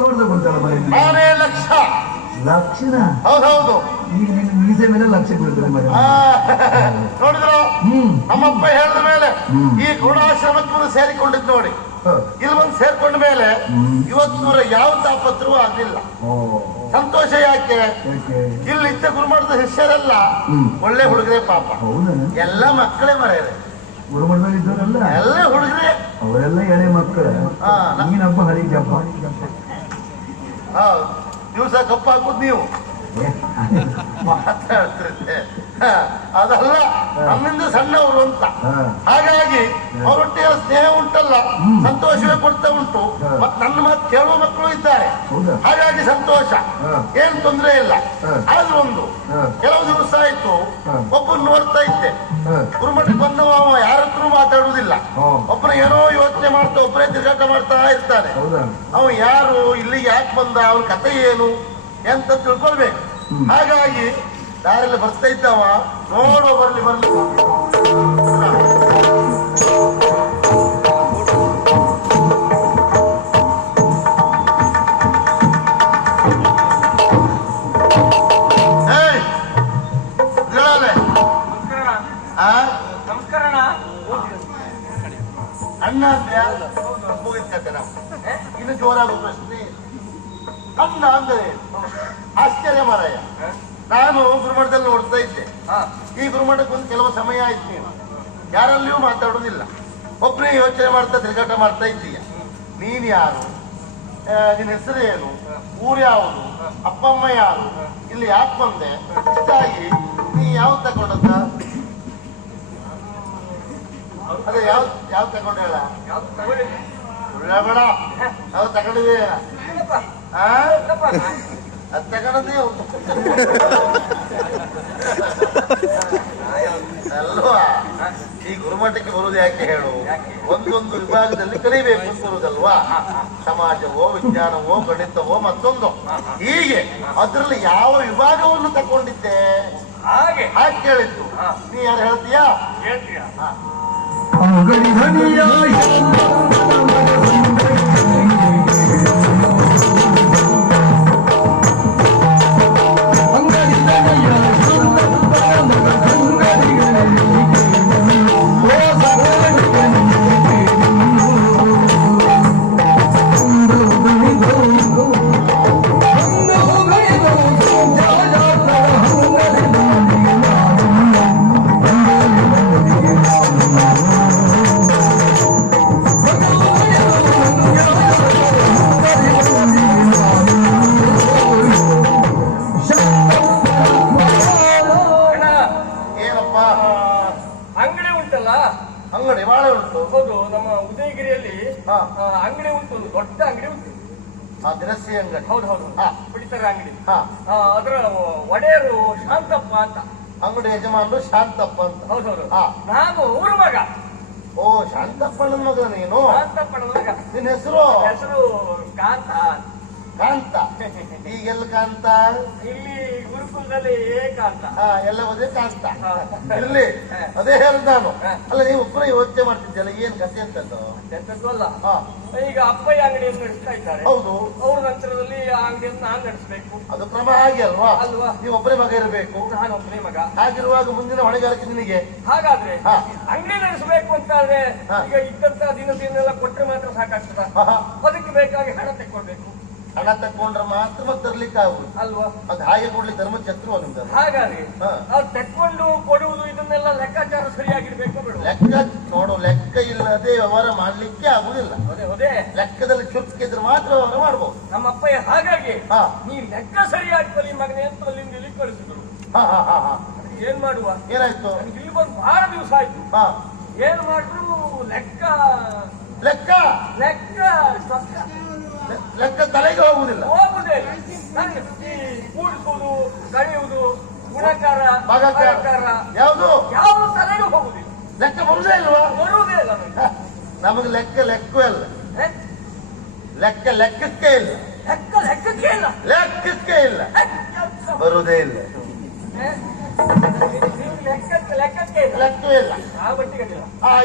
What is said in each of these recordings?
ನೋಡ್ದೆ ಗೊತ್ತಲ್ಲ ಮನೆ ನಾನೇ ಲಕ್ಷ ಲಕ್ಷಣ. ಹೌದೌದು. ಈಗ ನಿನ್ನ ಮೀಸೆ ಮೇಲೆ ಲಕ್ಷ ಬೀಳ್ತದೆ ಮನೆ. ನೋಡಿದ್ರು ನಮ್ಮಪ್ಪ ಹೇಳಿದ ಮೇಲೆ ಈ ಗೂಢಾಶ್ರಮಕ್ಕೆ ಸೇರಿಕೊಂಡಿದ್ದು ನೋಡಿ. ಇಲ್ಲಿ ಬಂದು ಸೇರ್ಕೊಂಡ ಮೇಲೆ ಇವತ್ತು ಯಾವ ತಾಪತ್ರವೂ ಆಗಿಲ್ಲ. ಸಂತೋಷ ಯಾಕೆ? ಇಲ್ಲಿದ್ದ ಗುರುಮಠದ ಶಿಷ್ಯರೆಲ್ಲ ಒಳ್ಳೆ ಹುಡುಗರೇ ಪಾಪ. ಎಲ್ಲ ಮಕ್ಕಳೇ ಮರೆಯರೆ. ಗುರುಮಠದಲ್ಲಿ ಇದ್ದವರೆಲ್ಲ ಎಲ್ಲ ಹುಡುಗರೇ, ಅವರೆಲ್ಲ ಎಳೆ ಮಕ್ಕಳು. ನೀನಪ್ಪ ಹಳಿ ಜಪ್ಪ. ದಿವಸ ಕಪ್ಪ ಹಾಕುದು ನೀವು ಮಾತಾಡ್ತಿರ್ತೆ. ಅದಲ್ಲ, ನಮ್ಮಿಂದ ಸಣ್ಣವರು ಅಂತ. ಹಾಗಾಗಿ ಅವರೊಟ್ಟಿಗೆ ಸ್ನೇಹ ಉಂಟಲ್ಲ, ಸಂತೋಷವೇ ಕೊಡ್ತಾ ಉಂಟು. ಮತ್ ನನ್ನ ಮಾತು ಕೇಳುವ ಮಕ್ಕಳು ಇದ್ದಾರೆ. ಹಾಗಾಗಿ ಸಂತೋಷ, ಏನ್ ತೊಂದರೆ ಇಲ್ಲ. ಆದ್ರೂ ಒಂದು ಕೆಲವು ದಿವಸ ಆಯ್ತು ಒಬ್ಬರು ನೋಡ್ತಾ ಇದ್ದೆ. ಗುರುಮಠಕ್ಕೆ ಬಂದವ ಯಾರ ಹತ್ರ ಮಾತಾಡುವುದಿಲ್ಲ. ಒಬ್ಬರ ಏನೋ ಯೋಚನೆ ಮಾಡ್ತಾ ಒಬ್ಬರೇ ತಿರುಗಾಟ ಮಾಡ್ತಾ ಇರ್ತಾನೆ. ಅವ ಯಾರು, ಇಲ್ಲಿಗೆ ಯಾಕೆ ಬಂದ, ಅವನ ಕಥೆ ಏನು ಎಂತ ತಿಳ್ಕೊಳ್ಬೇಕು. ಹಾಗಾಗಿ ದಾರಿಯಲ್ಲಿ ಬರ್ತಾ ಇದ್ದವ ನೋಡೋ ಬರ್ಲಿ ಬರ್ಲಿ ಅಣ್ಣ ಮುಗಿಸ್ಕತ್ತೆ ನಾವು. ಇನ್ನು ಜೋರಾಗುವ ಪ್ರಶ್ನೆ ಅಣ್ಣ ಅಂದರೆ ಆಶ್ಚರ್ಯ ಮಾರಾಯ. ನಾನು ಗುರುಮಠದಲ್ಲಿ ನೋಡ್ತಾ ಇದ್ದೆ. ಈ ಗುರುಮಠಕ್ಕೆ ಒಂದು ಕೆಲವು ಸಮಯ ಆಯ್ತು. ನೀನು ಯಾರಲ್ಲಿಯೂ ಮಾತಾಡುವುದಿಲ್ಲ, ಒಬ್ಬನೇ ಯೋಚನೆ ಮಾಡ್ತಾ ತಿರುಗಾಟ ಮಾಡ್ತಾ ಇದ್ದೀಯ. ನೀನ್ ಯಾರು, ನಿನ್ನ ಹೆಸರು ಏನು, ಊರು ಯಾವುದು, ಅಪ್ಪ ಅಮ್ಮ ಯಾರು, ಇಲ್ಲಿ ಯಾಕೆ ಬಂದೆ, ಇಷ್ಟಾಗಿ ನೀ ಯಾವ್ದು ತಗೊಂಡಂತ? ಅದೇ ಯಾವ್ದು ತಗೊಂಡ ಹೇಳ? ಬೇಡ, ಯಾವ್ದು ತಗೊಂಡಿದೆ ಅದು ತಗೊಂಡದೇ ಅಲ್ವಾ? ಈ ಗುರುಮಠಕ್ಕೆ ಬರುವುದು ಯಾಕೆ ಹೇಳು? ಒಂದೊಂದು ವಿಭಾಗದಲ್ಲಿ ಕಲಿಬೇಕು ಅಂತ ಬರುವುದಲ್ವಾ? ಸಮಾಜವೋ, ವಿಜ್ಞಾನವೋ, ಗಣಿತವೋ, ಮತ್ತೊಂದು ಹೀಗೆ ಅದರಲ್ಲಿ ಯಾವ ವಿಭಾಗವನ್ನು ತಗೊಂಡಿದ್ದೆ ಹಾಗೆ ಕೇಳಿದ್ದು. ನೀ ಯಾರು ಹೇಳ್ತೀಯಾ? ಅಂಗಡಿ ಬಾಳೆ ಉಂಟು. ಹೌದು, ನಮ್ಮ ಉದಯಗಿರಿಯಲ್ಲಿ ಅಂಗಡಿ ಉಂಟು, ಒಂದು ದೊಡ್ಡ ಅಂಗಡಿ ಉಂಟು. ದಿನಸಿ ಅಂಗಡಿ? ಹೌದು ಹೌದು, ಪಡಿತರ ಅಂಗಡಿ. ಅದರ ಒಡೆಯರು ಶಾಂತಪ್ಪ ಅಂತ. ಅಂಗಡಿ ಯಜಮಾನರು ಶಾಂತಪ್ಪ ಅಂತ? ಹೌದು ಹೌದು. ನಾನು ಊರ ಮಗ. ಓ, ಶಾಂತಪ್ಪನ ಮಗ ನೀನು? ಶಾಂತಪ್ಪನ ಮಗ. ನಿನ್ನ ಹೆಸರು? ಹೆಸರು ಕಾಂತ. ಕಾಂತ? ಈಗೆಲ್ಲ ಕಾಂತ? ಇಲ್ಲಿ ಗುರುಕುಲದಲ್ಲಿ ಕಾಂತ. ಎಲ್ಲ ಹೋದ್ರೆ ಕಾಂತ. ಇರ್ಲಿ, ಅದೇ ಹೇಳ್ದ ನಾನು. ಅಲ್ಲ, ನೀವು ಒಬ್ಬರೇ ಯೋಚನೆ ಮಾಡ್ತಿದ್ದಲ್ಲ, ಏನ್ ಕಥೆ ಅಂತದ್ದು? ಎಂತದ್ದು ಅಲ್ಲ, ಈಗ ಅಪ್ಪಯ್ಯ ಅಂಗಡಿಯನ್ನು ನಡೆಸ್ತಾ ಇದ್ದಾರೆ. ಹೌದು. ಅವ್ರ ನಂತರದಲ್ಲಿ ಆ ಅಂಗಡಿಯನ್ನು ನಾನು ನಡೆಸಬೇಕು. ಅದು ಕ್ರಮ ಹಾಗೆ ಅಲ್ವಾ? ಅಲ್ವಾ? ನೀವು ಒಬ್ಬರೇ ಮಗ ಇರಬೇಕು. ನಾನು ಒಬ್ಬನೇ ಮಗ. ಹಾಗಿರುವಾಗ ಮುಂದಿನ ಹೊಣೆಗಾರಿಕೆ ನಿನಗೆ. ಹಾಗಾದ್ರೆ ಅಂಗಡಿ ನಡೆಸಬೇಕು ಅಂತ ಆದ್ರೆ ಈಗ ಇದ್ದಂತ ದಿನದಿನೆಲ್ಲ ಕೊಟ್ಟರೆ ಮಾತ್ರ ಸಾಕಾಗ್ತದ? ಅದಕ್ಕೆ ಬೇಕಾಗಿ ಹಣ ತೆಕ್ಕೊಳ್ಬೇಕು. ಹಣ ತಕೊಂಡ್ರೆ ಮಾತ್ರ ತರ್ಲಿಕ್ಕೆ ಆಗುದು ಅಲ್ವಾ? ಅದು ಹಾಗೆ ಕೊಡ್ಲಿ ಧರ್ಮಛತ್ರ ನಿಮ್ದು. ಹಾಗಾಗಿ ನಾವು ತೆಕ್ಕೊಂಡು ಕೊಡುವುದು ಇದನ್ನೆಲ್ಲ ಲೆಕ್ಕಾಚಾರ ಸರಿಯಾಗಿರ್ಬೇಕು. ಲೆಕ್ಕ ನೋಡು, ಲೆಕ್ಕ ಇಲ್ಲದೆ ವ್ಯವಹಾರ ಮಾಡ್ಲಿಕ್ಕೆ ಆಗುದಿಲ್ಲ. ಅದೇ ಲೆಕ್ಕದಲ್ಲಿ ಚುರುಕಿದ್ರೆ ಮಾತ್ರ ವ್ಯವಹಾರ ಮಾಡ್ಬೋದು. ನಮ್ಮ ಅಪ್ಪಯ್ಯ ಹಾಗಾಗಿ ನೀ ಲೆಕ್ಕ ಸರಿಯಾಗಿ ಮಗನೇ ಅಂತ ಅಲ್ಲಿಂದ ಇಲ್ಲಿ ಕಳಿಸಿದ್ರು. ಏನ್ ಮಾಡುವ? ಏನಾಯ್ತು? ಇಲ್ಲಿ ಬಂದು ಬಹಳ ದಿವಸ ಆಯ್ತು. ಏನ್ ಮಾಡ್ರು ಲೆಕ್ಕ ಲೆಕ್ಕ ಲೆಕ್ಕ ಲೆಕ್ಕ ತಲೆಗೆ ಹೋಗುದಿಲ್ಲ. ಹೋಗುದೇ ನನಗೆ ಕೂಡಿಸುವುದು, ಕಳೆಯುವುದು, ಗುಣಕಾರ, ಭಾಗಾಕಾರ ಯಾವುದು ಯಾವ ತಲೆಗೂ ಹೋಗುದಿಲ್ಲ. ಲೆಕ್ಕ ಬರುದೇ ಇಲ್ವಾ? ಬರುವುದೇ ಇಲ್ಲ ನಮಗೆ. ಲೆಕ್ಕವೇ ಅಲ್ಲ. ಲೆಕ್ಕಕ್ಕೆ ಇಲ್ಲ. ಲೆಕ್ಕಕ್ಕೆ ಇಲ್ಲ. ಲೆಕ್ಕಕ್ಕೆ ಇಲ್ಲ, ಬರುವುದೇ ಇಲ್ಲ. ಲೆಕ್ಕವೇ ಇಲ್ಲ. ಆ ಬಟ್ಟಿಗೆ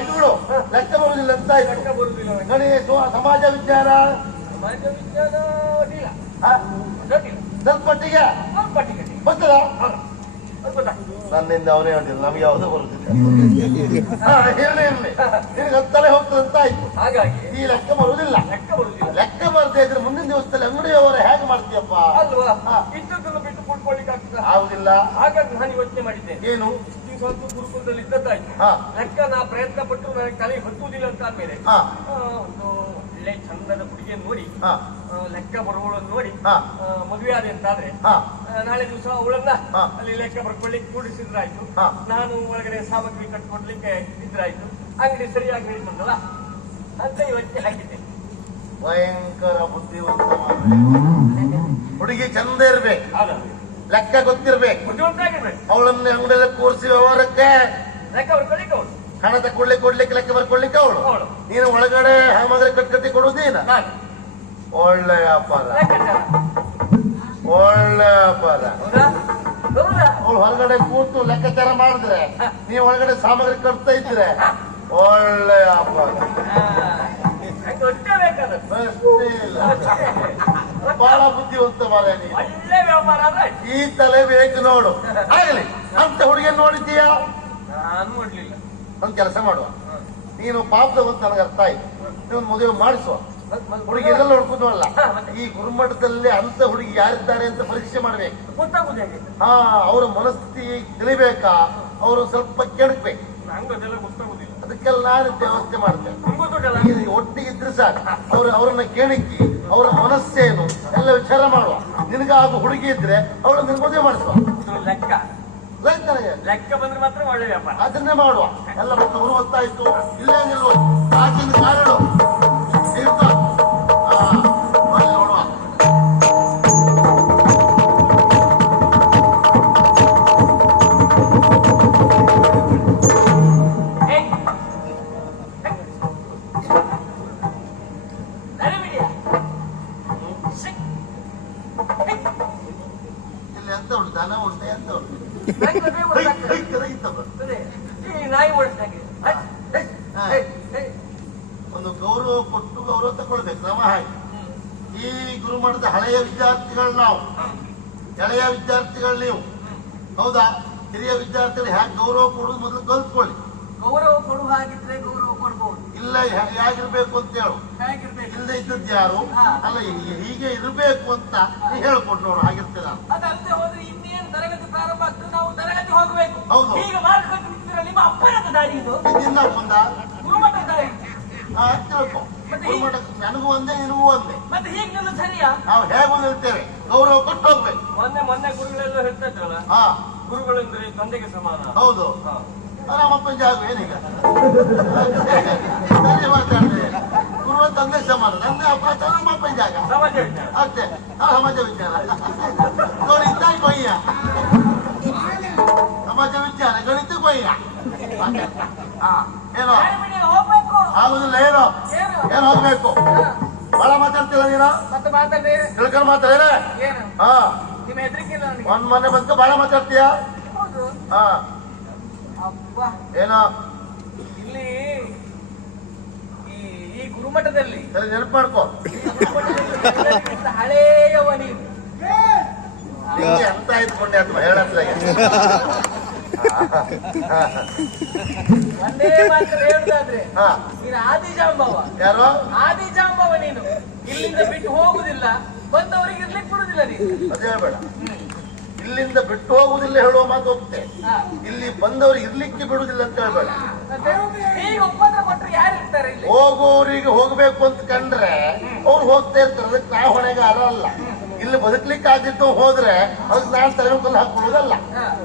ಇದು ಬಿಡು, ಲೆಕ್ಕ ಬರುವುದಿಲ್ಲ ಅಂತ ಆಯ್ತು. ಲೆಕ್ಕ ಬರುವುದಿಲ್ಲ. ಗಣಿತ, ಸಮಾಜ ವಿಜ್ಞಾನ, ಸಮಾಜ ವಿಜ್ಞಾನ ಅಡ್ಡಿಲ್ಲ, ಆ? ಅಡ್ಡಿಲ್ಲ. ಸ್ವಲ್ಪ ಮಟ್ಟಿಗೆ ಸ್ವಲ್ಪ ಮಟ್ಟಿಗೆ ಅಡ್ಡಿಲ್ಲ. ಗೊತ್ತದ ಹೌದು, ಅದು ಗೊತ್ತಾಗ್ತದೆ. ನನ್ನಿಂದ ಅವನೇ ಹೇಳಿಲ್ಲ, ನಮ್ಗೆ ಯಾವುದೋ ಬರುತ್ತಿಲ್ಲ. ನಿನಗೆ ಹತ್ತಲೇ ಹೋಗ್ತದೆ ಅಂತ ಆಯ್ತು. ಹಾಗಾಗಿ ಈ ಲೆಕ್ಕ ಬರುವುದಿಲ್ಲ. ಲೆಕ್ಕ ಬರುವುದಿಲ್ಲ. ಲೆಕ್ಕ ಬರದೇ ಇದ್ರೆ ಮುಂದಿನ ದಿವಸದಲ್ಲಿ ಅಂಗಡಿಯವರ ಹೇಗೆ ಮಾಡ್ತೀಯಪ್ಪ? ಅಲ್ವಾ? ಹಾ. ಇದ್ದದ್ದನ್ನು ಬಿಟ್ಟು ಕೂಡ್ಕೊಳ್ಳಿಕ್ಕೆ ಆಗ್ತದ? ಆಗುದಿಲ್ಲ. ಹಾಗಾಗಿ ನಾನು ಯೋಚನೆ ಮಾಡಿದ್ದೇನೆ, ಏನು? ಈ ಸ್ವಲ್ಪ ಗುರುಕುಲದಲ್ಲಿ ಇದ್ದದ್ದಾಯ್ತು. ಹಾ. ಲೆಕ್ಕ ನಾ ಪ್ರಯತ್ನ ಪಟ್ಟು ನನಗೆ ತಲೆಗೆ ಹತ್ತುವುದಿಲ್ಲ ಅಂತ ಆದ್ಮೇಲೆ ಹಾ. ಒಂದು ಒಳ್ಳೆ ಚಂದದ ಹುಡುಗಿಯನ್ನು ನೋಡಿ, ಹಾ. ಲೆಕ್ಕ ಬರುವವಳನ್ನು ನೋಡಿ ಹಾ. ಮದುವೆ ಆದ ಅಂತಾದ್ರೆ ಹಾ. ನಾಳೆ ದಿವಸ ಅವಳನ್ನ ಹಾ. ಅಲ್ಲಿ ಲೆಕ್ಕ ಬರ್ಕೊಳ್ಳಿಕ್ಕೆ ಕೂಡಿಸಿದ್ರಾಯ್ತು. ಹಾ. ನಾನು ಒಳಗಡೆ ಸಾಮಗ್ರಿ ಕಟ್ಕೊಡ್ಲಿಕ್ಕೆ ಇದ್ರಾಯ್ತು. ಅಂಗಡಿ ಸರಿಯಾಗಿ ನಡೀತದಲ್ಲ ಅಂತ ಯೋಚನೆ ಹಾಕಿದ್ದೆ. ಭಯಂಕರ ಬುದ್ಧಿವಂತ ಹುಡುಗಿ ಚಂದ ಇರ್ಬೇಕು, ಹೌದಾ? ಲೆಕ್ಕ ಗೊತ್ತಿರ್ಬೇಕು, ಬುದ್ಧಿವಂತ ಆಗಿರ್ಬೇಕು. ಅವಳನ್ನ ಅಂಗಡಿಯಲ್ಲಿ ಕೂರಿಸಿ ವ್ಯವಹಾರಕ್ಕೆ ಲೆಕ್ಕ ಬರ್ಕೊಳ್ಳಿಕ್ಕೆ ಅವಳು, ಹಣ ಕೊಡ್ಲಿಕ್ಕೆ ಲೆಕ್ಕ ಬರ್ಕೊಳ್ಳಿಕ್ಕೆ ಅವಳು. ಅವಳು. ನೀನು ಒಳಗಡೆ ಸಾಮಗ್ರಿ ಕಟ್ಕಟ್ಟಿ ಕೊಡುವುದೇನ? ನಾನು ಒಳ್ಳೆ ವ್ಯಾಪಾರ, ಲೆಕ್ಕಾಚಾರ. ಒಳ್ಳೆ ವ್ಯಾಪಾರ. ಹೌದಾ? ಹೌದಾ? ಅವಳು ಹೊರಗಡೆ ಕೂತು ಲೆಕ್ಕಾಚಾರ ಮಾಡಿದ್ರೆ ನೀವು ಒಳಗಡೆ ಸಾಮಗ್ರಿ ಕಟ್ತಾ ಇದ್ರೆ ಒಳ್ಳೆ ವ್ಯಾಪಾರ. ನಂಗೆ ಒಟ್ಟೆ ಬೇಕಾದದ್ದು. ಪ್ರಶ್ನೆ ಇಲ್ಲ. ಬಹಳ ಬುದ್ಧಿವಂತ ಮಾರ ನೀನು. ಒಳ್ಳೆ ವ್ಯಾಪಾರ ಆದ್ರೆ ಆಯ್ತು. ಈ ತಲೆ ಬೇಕು ನೋಡು. ಆಗಲಿ, ಅಂತ ಹುಡುಗಿಯನ್ನು ನೋಡಿದ್ದೀಯಾ? ನಾನು ನೋಡ್ಲಿಲ್ಲ. ಒಂದ್ ಕೆಲಸ ಮಾಡುವ, ನೀನು ಪಾಪದವಂತ ನನಗೆ ಅರ್ಥ ಆಯ್ತು. ನೀವು ಮದುವೆ ಮಾಡಿಸುವ. ಹುಡುಗಿ ಎಲ್ಲ ಹುಡುಕುದಲ್ಲ, ಈ ಗುರುಮಠದಲ್ಲಿ ಅಂತ ಹುಡುಗಿ ಯಾರಿದ್ದಾರೆ ಅಂತ ಪರೀಕ್ಷೆ ಮಾಡ್ಬೇಕು. ಗೊತ್ತಾಗುದು ಹೇಗೆ? ಹಾ, ಅವರ ಮನಸ್ಥಿತಿ ತಿಳಿಬೇಕಾ, ಅವರು ಸ್ವಲ್ಪ ಕೆಣಕ್ಬೇಕು. ನಂಗೆ ಅದೆಲ್ಲ ಗೊತ್ತಾಗುದಿಲ್ಲ. ಅದಕ್ಕೆಲ್ಲ ನಾನು ವ್ಯವಸ್ಥೆ ಮಾಡ್ತೇನೆ. ನಿಮ್ಗೆ ಗೊತ್ತುಂಟಲ್ಲ? ಈ ಒಟ್ಟಿಗೆ ಇದ್ರೆ ಸಾಕು. ಅವರನ್ನ ಕೆಣಕಿ ಅವರ ಮನಸ್ಸೇನು ಎಲ್ಲ ವಿಚಾರ ಮಾಡುವ. ನಿನಗಾಗ ಹುಡುಗಿ ಇದ್ರೆ ಅವಳು ನಿನ್ ಮದುವೆ ಮಾಡಿಸುವ. ಇದು ಲೆಕ್ಕ. ನನಗೆ ಲೆಕ್ಕ ಬಂದ್ರೆ ಮಾತ್ರ ಒಳ್ಳೆ ವ್ಯಾಪಾರ. ಅದನ್ನೇ ಮಾಡುವ. ಎಲ್ಲ ಮತ್ತೆ ಹುರು ಹೊತ್ತಾಯ್ತು, ಇಲ್ಲೇ ನಿಲ್ಲು, ಆಚಿಂದ ಕಾರಳು ನೋಡುವ. ಇಲ್ಲಿ ಎಂತ ಉಂಟು? ದನ ಉಂಟು, ಎಂತ ಉಂಟು? ನಾಯಿ ಓಡಿಸ್ದಂಗೆ ಒಂದು ಗೌರವ ಕೊಟ್ಟು ಗೌರವ ತಗೊಳ್ಬೇಕು. ಕ್ರಮ ಹಾಗೆ. ಈ ಗುರುಮಠದ ಹಳೆಯ ವಿದ್ಯಾರ್ಥಿಗಳು ನಾವು, ಎಳೆಯ ವಿದ್ಯಾರ್ಥಿಗಳು ನೀವು. ಹೌದಾ? ಹಿರಿಯ ವಿದ್ಯಾರ್ಥಿಗಳು ಹ್ಯಾಕ್ ಗೌರವ ಕೊಡುದು ಮೊದಲು ಕಲ್ತ್ಕೊಳ್ಳಿ. ಗೌರವ ಕೊಡುವ ಹಾಗಿದ್ರೆ ಗೌರವ ಕೊಡ್ಬೋದು. ಇಲ್ಲ ಹೇಗಿರ್ಬೇಕು ಅಂತ ಹೇಳು. ಹೇಗಿರ್ಬೇಕು? ಇಲ್ಲದೆ ಇದ್ದದ್ದು ಯಾರು? ಅಲ್ಲ, ಹೀಗೆ ಇರಬೇಕು ಅಂತ ಹೇಳ್ಕೊಟ್ಟು ನೋಡು, ಹಾಗಿರ್ತೀರ. ಅದಲ್ಲದೆ ಹೋದ್ರೆ ಇನ್ನೇನು ತರಗತಿ ಪ್ರಾರಂಭ ಆಗ್ತದೆ, ನಾವು ತರಗತಿ ಹೋಗ್ಬೇಕು. ಹೌದು. ಈಗ ಮಾರ್ಗಕ್ಕೆ ನಿಂತಿರೋ ನಿಮ್ಮ ಅಪ್ಪನದ ದಾರಿ ಇದು, ನಿನ್ನ ಬಂದ ಗುರುಮಠದ ದಾರಿ. ತಿಳ್ಕೊ. ಗುರುಮಠಕ್ಕೆ ನನಗೂ ಒಂದೇ, ನಿನಗೂ ಒಂದೇ. ಮತ್ತೆ ಹೀಗೆ ನಿಲ್ಲ ಸರಿಯಾ? ನಾವು ಹೇಗೂ ಇರ್ತೇವೆ, ಗೌರವ ಕೊಟ್ಟು ಹೋಗ್ಬೇಕು. ಮೊನ್ನೆ ಗುರುಗಳೆಲ್ಲ ಹೇಳ್ತಾ ಇದ್ರಲ್ಲ, ಹಾ, ಗುರುಗಳೆಂದ್ರೆ ತಂದೆಗೆ ಸಮಾನ. ಹೌದು. ನಮ್ಮಪ್ಪನ ಜಾಗ ಏನೀಗ ಸರಿ ಮಾತಾಡ್ತೇವೆ. ಗುರುವ ತಂದೆ ಸಮಾನ, ತಂದೆ ಅಪ್ಪ ನಮ್ಮಪ್ಪನ ಜಾಗ ಸಮಾಜ ವಿಜ್ಞಾನ ಅಷ್ಟೇ. ಸಮಾಜ ವಿಜ್ಞಾನ ಗಣಿತ ಕೊಯ್ಯ, ಸಮಾಜ ವಿಜ್ಞಾನ ಗಣಿತ ಕೊಯ್ಯ. ಏನೋ ಹೋಗ್ಬೇಕು. ಆಗುದಿಲ್ಲ. ಏನೋ ಏನ್ ಹೋಗ್ಬೇಕು? ಬಹಳ ಮಾತಾಡ್ತಿಲ್ಲ ನೀನು, ಮತ್ತೆ ಮಾತಾಡ್ದೆ ತಿಳ್ಕೊಂಡು ಮಾತಾಡ. ಏನು ಹಾ, ನಿಮ್ಮ ಹೆದರಿಕೆ ಇಲ್ಲ ನನಗೆ. ಒಂದ್ ಮನೆ ಬಂದು ಬಹಳ ಮಾತಾಡ್ತೀಯ. ಹೌದು. ಹಾ, ಅಪ್ಪ, ಏನೋ ಇಲ್ಲಿ ಈ ಗುರುಮಠದಲ್ಲಿ ಸರಿ ನೆನಪು ಮಾಡ್ಕೋ. ಎಲ್ಲರಿಗಿಂತ ಹಳೆಯವ ನೀನು. ನಿಂಗೆ ಅಂತ ಇದ್ಕೊಂಡೆ ಅಥವಾ ಹೇಳತ್ಲಾಗೆ ಒಂದೇ ಮಾತ್ರ ಹೇಳುದಾದ್ರೆ ಹಾ, ನೀನು ಆದಿಜಾಂಬವ. ಯಾರು? ಆದಿಜಾಂಬವ ನೀನು. ಇಲ್ಲಿಂದ ಬಿಟ್ಟು ಹೋಗುದಿಲ್ಲ, ಬಂದವರಿಗೆ ಇರ್ಲಿಕ್ಕೆ ಬಿಡುದಿಲ್ಲ ನೀನು. ಅದೇ ಬೇಡ. ಇಲ್ಲಿಂದ ಬಿಟ್ಟು ಹೋಗುದಿಲ್ಲ ಹೇಳುವ ಮಾತು ಹೋಗ್ತೆ. ಇಲ್ಲಿ ಬಂದವರು ಇರ್ಲಿಕ್ಕೆ ಬಿಡುದಿಲ್ಲ ಅಂತ ಹೇಳ್ಬೇಡ. ಮತ್ತೆ ಈಗ ಉಪದ್ರ ಕೊಟ್ಟರೆ ಯಾರು ಇರ್ತಾರೆ ಇಲ್ಲಿ? ಹೋಗುವವರಿಗೆ ಹೋಗ್ಬೇಕು ಅಂತ ಕಂಡ್ರೆ ಅವ್ರು ಹೋಗ್ತಾ ಇರ್ತಾರೆ. ಅದಕ್ಕೆ ನಾವು ಹೊಣೆಗಾರ ಅಲ್ಲ. ಇಲ್ಲಿ ಬದುಕ್ಲಿಕ್ಕೆ ಆಗಿದ್ದು ಹೋದ್ರೆ ಅದಕ್ಕೆ ನಾನು ತಲೆಕಲ್ಲು ಹಾಕೊಳ್ಳುವುದಲ್ಲ.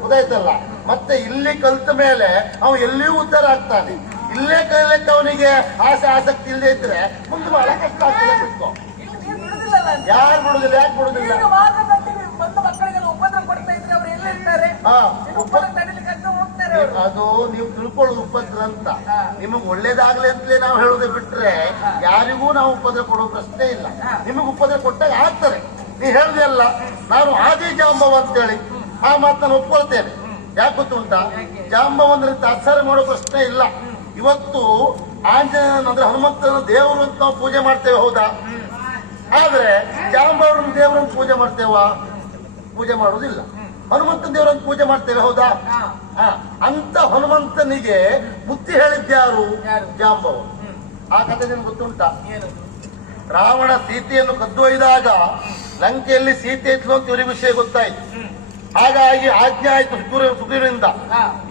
ಗೊತ್ತಾಯ್ತಲ್ಲ? ಮತ್ತೆ ಇಲ್ಲಿ ಕಲ್ತ ಮೇಲೆ ಅವ ಎಲ್ಲಿಯೂ ಉದ್ಧಾರ ಆಗ್ತಾನೆ. ಇಲ್ಲೇ ಕಲಿಯಕ್ಕೆ ಅವನಿಗೆ ಆಸಕ್ತಿ ಇಲ್ಲದೆ ಇದ್ರೆ ಮುಂದೆ ಬಹಳ ಕಷ್ಟ ಆಗ್ತದೆ. ಬಿಟ್ಕೋ. ಯಾರು ಬಿಡುದಿಲ್ಲ? ಯಾಕೆ ಬಿಡುದಿಲ್ಲ? ಬಂದ ಮಕ್ಕಳಿಗೆಲ್ಲ ಉಪದ್ರ ಕೊಡ್ತಾ ಇದ್ರೆ ಅವ್ರು ಎಲ್ಲಿರ್ತಾರೆ? ಅದು ನೀವು ತಿಳ್ಕೊಳ್ಳೋದು ಉಪದ್ರ ಅಂತ. ನಿಮಗ್ ಒಳ್ಳೇದಾಗ್ಲಿ ಅಂತಲೇ ನಾವು ಹೇಳೋದೇ ಬಿಟ್ರೆ ಯಾರಿಗೂ ನಾವು ಉಪದ್ರ ಕೊಡೋ ಪ್ರಶ್ನೆ ಇಲ್ಲ. ನಿಮಗ್ ಉಪದ್ರ ಕೊಟ್ಟಾಗ ಆಗ್ತಾರೆ. ನೀ ಹೇಳ್ದೆ ಅಲ್ಲ, ನಾನು ಆದಿ ಜಾಂಬವ ಅಂತೇಳಿ ಆ ಮಾತನ್ನು ಒಪ್ಕೊಳ್ತೇನೆ. ಯಾಕೆ ಗೊತ್ತುಂಟಾ? ಜಾಂಬವಂದ್ರೆ ತಾತ್ಸಾರ ಮಾಡೋ ಪ್ರಶ್ನೆ ಇಲ್ಲ. ಇವತ್ತು ಆಂಜನೇಯನ ಅಂದ್ರೆ ಹನುಮಂತನ ದೇವರು ಅಂತ ನಾವು ಪೂಜೆ ಮಾಡ್ತೇವೆ. ಹೌದಾ? ಆದ್ರೆ ಜಾಂಬವ್ರನ್ನ ದೇವರನ್ನು ಪೂಜೆ ಮಾಡ್ತೇವಾ? ಪೂಜೆ ಮಾಡುವುದಿಲ್ಲ. ಹನುಮಂತನ ದೇವರನ್ನು ಪೂಜೆ ಮಾಡ್ತೇವೆ, ಹೌದಾ? ಅಂತ ಹನುಮಂತನಿಗೆ ಬುದ್ಧಿ ಹೇಳಿದ್ಯಾರು? ಜಾಂಬವ. ಆ ಕಥೆ ನಿಮ್ಗೆ ಗೊತ್ತುಂಟ? ರಾವಣ ಸೀತೆಯನ್ನು ಕದ್ದೊಯ್ದಾಗ ಲಂಕೆಯಲ್ಲಿ ಸೀತೆ ಇತ್ತು ಅಂತ ಇವರಿಗೆ ವಿಷಯ ಗೊತ್ತಾಯ್ತು. ಹಾಗಾಗಿ ಆಜ್ಞೆ ಆಯ್ತು ಸುಗ್ರೀವನಿಂದ,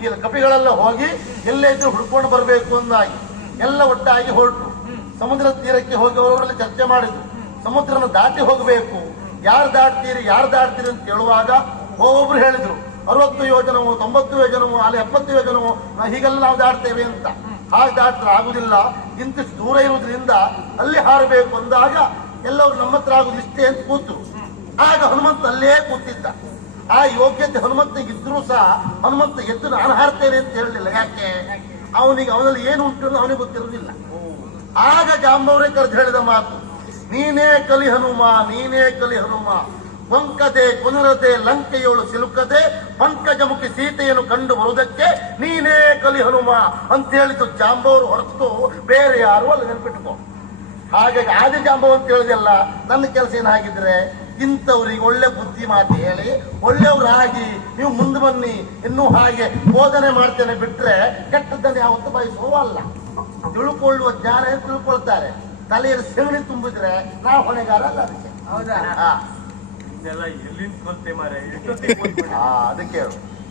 ಈ ಕಪಿಗಳೆಲ್ಲ ಹೋಗಿ ಎಲ್ಲೇ ಇದ್ರು ಹುಡ್ಕೊಂಡು ಬರಬೇಕು ಅಂದಾಗಿ ಎಲ್ಲ ಒಟ್ಟಾಗಿ ಹೊರಟು ಸಮುದ್ರ ತೀರಕ್ಕೆ ಹೋಗಿ ಅವರಲ್ಲಿ ಚರ್ಚೆ ಮಾಡಿದ್ರು. ಸಮುದ್ರನ ದಾಟಿ ಹೋಗಬೇಕು, ಯಾರು ದಾಟ್ತೀರಿ ಅಂತ ಕೇಳುವಾಗ ಒಬ್ಬೊಬ್ರು ಹೇಳಿದ್ರು 60 ಯೋಜನವೋ 90 ಯೋಜನವೋ ಅಲ್ಲಿ 70 ಯೋಜನವೋ ಹೀಗೆಲ್ಲ ನಾವು ದಾಟ್ತೇವೆ ಅಂತ. ಹಾಗೆ ದಾಟ್ರೆ ಆಗುದಿಲ್ಲ, ಇಂತಿಷ್ಟು ದೂರ ಇರುವುದರಿಂದ ಅಲ್ಲಿ ಹಾರಬೇಕು ಅಂದಾಗ ಎಲ್ಲರೂ ನಮ್ಮ ಹತ್ರ ಆಗುದಿಷ್ಟೇ ಅಂತ ಕೂತರು. ಆಗ ಹನುಮಂತ ಅಲ್ಲೇ ಕೂತಿದ್ದ. ಆ ಯೋಗ್ಯತೆ ಹನುಮಂತಗಿದ್ರೂ ಸಹ ಹನುಮಂತ ಎದ್ದು ನಾನು ಹಾರ್ತೇನೆ ಅಂತ ಹೇಳಲಿಲ್ಲ. ಯಾಕೆ? ಅವನಲ್ಲಿ ಏನು ಉಂಟು ಅಂತ ಅವನಿಗೆ ಗೊತ್ತಿರುವುದಿಲ್ಲ. ಆಗ ಜಾಂಬವರೇ ಕರೆದು ಹೇಳಿದ ಮಾತು, ನೀನೇ ಕಲಿ ಹನುಮ, ನೀನೇ ಕಲಿ ಹನುಮ, ಕೊಂಕದೆ ಕೊನರದೆ ಲಂಕೆಯೋಳು ಸಿಲುಕದೆ ಪಂಕಜಮುಖಿ ಸೀತೆಯನ್ನು ಕಂಡು ಬರುವುದಕ್ಕೆ ನೀನೇ ಕಲಿ ಹನುಮ ಅಂತ ಹೇಳಿದ್ದು ಜಾಂಬವರು ಹೊರತು ಬೇರೆ ಯಾರು ಅಲ್ಲ, ನೆನಪಿಟ್ಟುಕೋ. ಹಾಗಾಗಿ ಆದಿ ಜಾಂಬವ ಅಂತ ಹೇಳಿದೆಲ್ಲ ನನ್ನ ಕೆಲಸ ಏನಾಗಿದ್ರೆ ಇಂಥವ್ರಿಗೆ ಒಳ್ಳೆ ಬುದ್ಧಿ ಮಾತು ಹೇಳಿ ಒಳ್ಳೆಯವರಾಗಿ ನೀವು ಮುಂದೆ ಬನ್ನಿ, ಇನ್ನೂ ಹಾಗೆ ಬೋಧನೆ ಮಾಡ್ತೇನೆ ಬಿಟ್ರೆ ಕೆಟ್ಟದ್ದನ್ನು ಯಾವತ್ತೂ ಬಯಸುವಲ್ಲ. ತಿಳ್ಕೊಳ್ಳುವ ಜ್ಞಾನ ತಿಳ್ಕೊಳ್ತಾರೆ, ತಲೆಯಲ್ಲಿ ಸೆಗಣಿ ತುಂಬಿದ್ರೆ ನಾವು ಹೊಣೆಗಾರ ಅಲ್ಲ ಅದಕ್ಕೆ. ಅದಕ್ಕೆ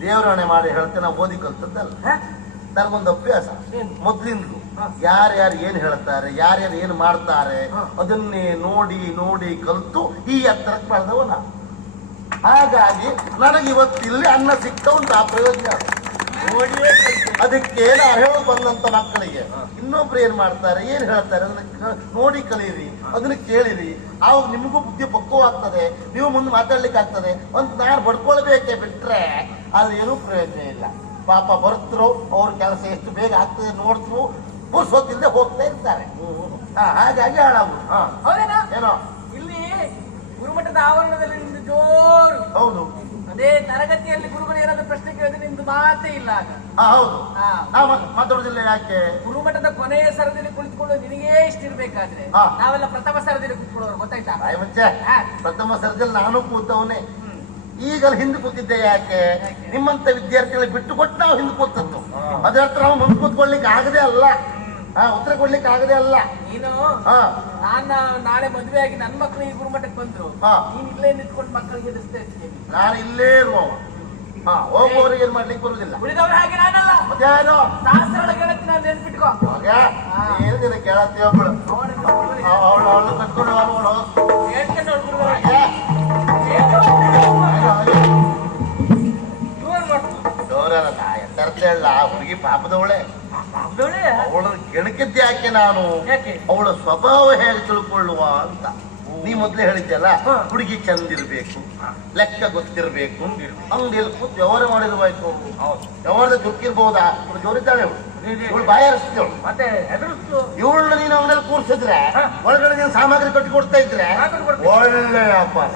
ದೇವರಾಣೆ ಮಾಡಿ ಹೇಳ್ತೇನೆ, ನಾವು ಓದಿ ಕಲ್ತದ್ದಲ್ಲ, ನನ್ಗೊಂದು ಅಭ್ಯಾಸ ಮೊದ್ಲಿಂದು. ಯಾರ್ಯಾರು ಏನ್ ಹೇಳ್ತಾರೆ, ಯಾರ್ಯಾರು ಏನ್ ಮಾಡ್ತಾರೆ ಅದನ್ನೇ ನೋಡಿ ನೋಡಿ ಕಲ್ತು ಈ ಎತ್ತರಕ್ಕೆ ಬೆಳೆದವನ. ಹಾಗಾಗಿ ನನಗೆ ಇವತ್ತಿಲ್ಲಿ ಅನ್ನ ಸಿಕ್ತ ಉಂಟು, ಆ ಪ್ರಯೋಜನ. ಅದಕ್ಕೆ ಹೇಳು ಬಂದಂತ ಮಕ್ಕಳಿಗೆ ಇನ್ನೊಬ್ರು ಏನ್ ಮಾಡ್ತಾರೆ, ಏನ್ ಹೇಳ್ತಾರೆ ಅದನ್ನ ನೋಡಿ ಕಲೀರಿ, ಅದನ್ನ ಕೇಳಿರಿ. ಆವಾಗ ನಿಮಗೂ ಬುದ್ಧಿ ಪಕ್ವವಾಗ್ತದೆ, ನೀವು ಮುಂದೆ ಮಾತಾಡ್ಲಿಕ್ಕೆ ಆಗ್ತದೆ. ಒಂದು ನಾನು ಬಡ್ಕೊಳ್ಬೇಕೆ ಬಿಟ್ರೆ ಅಲ್ಲಿ ಏನೂ ಪ್ರಯೋಜನ ಇಲ್ಲ. ಪಾಪ ಬರ್ತರು, ಅವ್ರ ಕೆಲಸ ಎಷ್ಟು ಬೇಗ ಆಗ್ತದೆ ನೋಡ್ತರು, ಪುರ್ಸೊತ್ತಿಲ್ಲದೆ ಹೋಗ್ತಾ ಇರ್ತಾರೆ. ಹಾಗಾಗಿ ಹಾಳಾಗುದು. ಏನೋ ಇಲ್ಲಿ ಗುರುಮಠದ ಆವರಣದಲ್ಲಿ ನಿಮ್ದು ಜೋರು. ಹೌದು, ಅದೇ ತರಗತಿಯಲ್ಲಿ ಗುರುಗಳು ಏನಾದ್ರು ಪ್ರಶ್ನೆ ಕೇಳಿದ್ರೆ ನಿಮ್ದು ಮಾತೇ ಇಲ್ಲ. ಆಗ ಹೌದು, ನಾವು ಮಾತಾಡುದಿಲ್ಲ. ಯಾಕೆ? ಗುರುಮಠದ ಕೊನೆಯ ಸರದಿಯಲ್ಲಿ ಕುಳಿತುಕೊಂಡು ನಿನಗೇ ಇಷ್ಟಿರ್ಬೇಕಾದ್ರೆ ನಾವೆಲ್ಲ ಪ್ರಥಮ ಸರದಿಯಲ್ಲಿ ಕುತ್ಕೊಳ್ಳೋರು, ಗೊತ್ತಾಯ್ತಾ? ಮುಂಚೆ ಪ್ರಥಮ ಸರದಿಯಲ್ಲಿ ನಾನು ಕೂತವನೇ, ಈಗ ಹಿಂದೆ ಕೂತಿದ್ದೆ. ಯಾಕೆ? ನಿಮ್ಮಂತ ವಿದ್ಯಾರ್ಥಿಗಳಿಗೆ ಬಿಟ್ಟು ಕೊಟ್ಟು ನಾವು ಹಿಂದೆ ಕೂತದ್ದು. ಅದ್ರ ಹತ್ರ ನಾವು ಮುಂದೆ ಕೂತ್ಕೊಳ್ಲಿಕ್ಕೆ ಆಗದೆ ಅಲ್ಲ, ಉತ್ತರ ಕೊಡ್ಲಿಕ್ಕೆ ಆಗದೆ ಅಲ್ಲ. ನೀನು ನಾಳೆ ಮದುವೆ ಆಗಿ ನನ್ನ ಮಕ್ಕಳು ಈ ಗುರುಮಠಕ್ಕೆ ಬಂದ್ರು, ನೀನ್ ಇಲ್ಲೇ ನಿಂತ್ಕೊಂಡು ಮಕ್ಕಳಿಗೆ ಎದುರಿಸ್ತಾ ಇರ್ತೀನಿ. ನಾನು ಇಲ್ಲೇ ಇರುವವ, ಹೋಗುವವರಿಗೆ ಏನ್ ಮಾಡ್ಲಿಕ್ಕೆ ಬರುದಿಲ್ಲ. ಉಳಿದವ್ರು ಹಾಗೆ ನಾನಲ್ಲ, ಮತ್ತೇನು ಶಾಸ್ತ್ರಗಳ ಗೆಳತಿ ನಾನು ನೆನ್ಪಿಟ್ಕೋ. ಏನಿದೆ ಕೇಳತ್ತಿ ಒಬ್ಬಳು, ಅವಳು ಕಟ್ಕೊಂಡು ಎತ್ತರ್ತ ಹುಡುಗಿ ಪಾಪದವಳೆ. ಅವಳ ಕೆಣಕಿದ್ದೆ ಯಾಕೆ ನಾನು? ಅವಳ ಸ್ವಭಾವ ಹೇಗೆ ತಿಳ್ಕೊಳ್ಳುವ ಅಂತ. ನೀ ಮೊದ್ಲೇ ಹೇಳಿದ್ದಲ್ಲ, ಹುಡುಗಿ ಚಂದಿರ್ಬೇಕು, ಲೆಕ್ಕ ಗೊತ್ತಿರ್ಬೇಕು, ಅಂಗಡಿಯಲ್ಲಿ ಕೂತು ವ್ಯವಹಾರ ಮಾಡಿರ್ಬೇಕು. ವ್ಯವಹಾರದ ಜೊಕ್ಕಿರ್ಬಹುದಾ? ಜೋರಿದ್ದಾಳೆ ಇವಳು, ಬಾಯ ಹರಿಸ್ತೇವಳು. ಮತ್ತೆ ಇವಳನ್ನ ನೀನು ಅವನಲ್ಲಿ ಕೂರ್ಸಿದ್ರೆ ಒಳಗಡೆ ನೀನು ಸಾಮಗ್ರಿ ಕಟ್ಟಿ ಕೊಡ್ತಾ ಇದ್ರೆ ಒಳ್ಳೆ ವ್ಯಾಪಾರ.